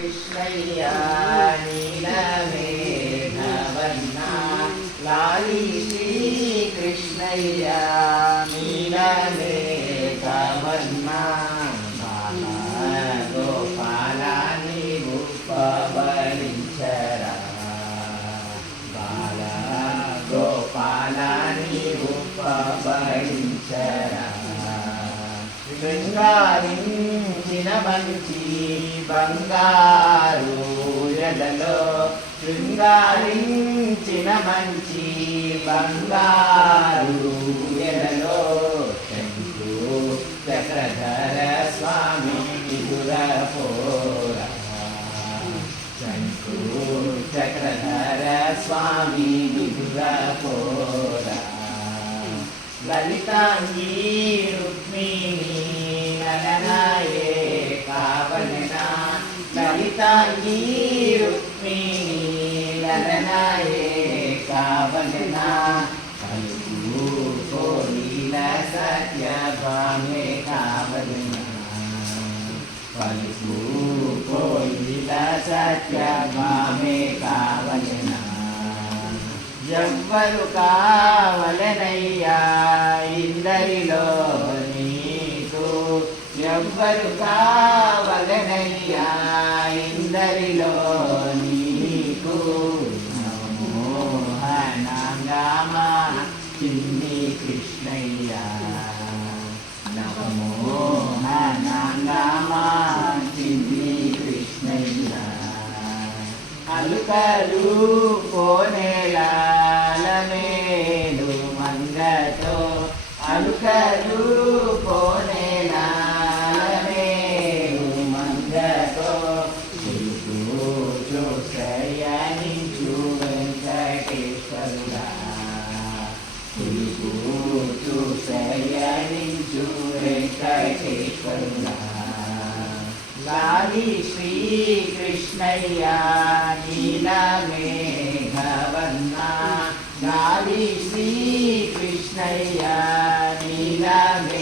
కృష్ణయ్య నీలమేఘవర్ణా లాలి శ్రీ కృష్ణయ్య నీలమేఘవర్ణా బాల గోపాలాని ఉపబలించరా బాల గోపాలాని ఉపబలించరా శృంగారించిన మంచి బంగారు ఎడలో శృంగారించిన మంచి బంగారు ఎడలో శంకు చక్రధర స్వామి విదురపోరా శంకు చక్రధర స్వామి విదురపోరా లలితాంగీ రుక్మిణీ నయనాయే కావలనా లలితాంగీ రుక్మిణీ నయనాయే కావలనా పలుకు కోయిల సత్యభామే కావలనా పలుకు కోయిల సత్యభామే కావలనా ఎవ్వరు కావలనయ్యా ఇందరిలో నీకు ఎవ్వరు కావలనయ్యా ఇందరిలో నీకు నమోహనంగామా చిన్ని కృష్ణయ్య నమోహనంగామా చిన్ని కృష్ణయ్య అలుకలు కోనేలాలమేలు మంగతో అలుకలు కోనేలాలమేలు మంగతో తెలుగు చూసయనించు వెంకటేశ్వరుడా తెలుగు చూసయనించు వెంకటేశ్వరుడా లాలి శ్రీ కృష్ణయ్య నీలమేఘవర్ణా లాలి శ్రీ కృష్ణయ్య నీలమే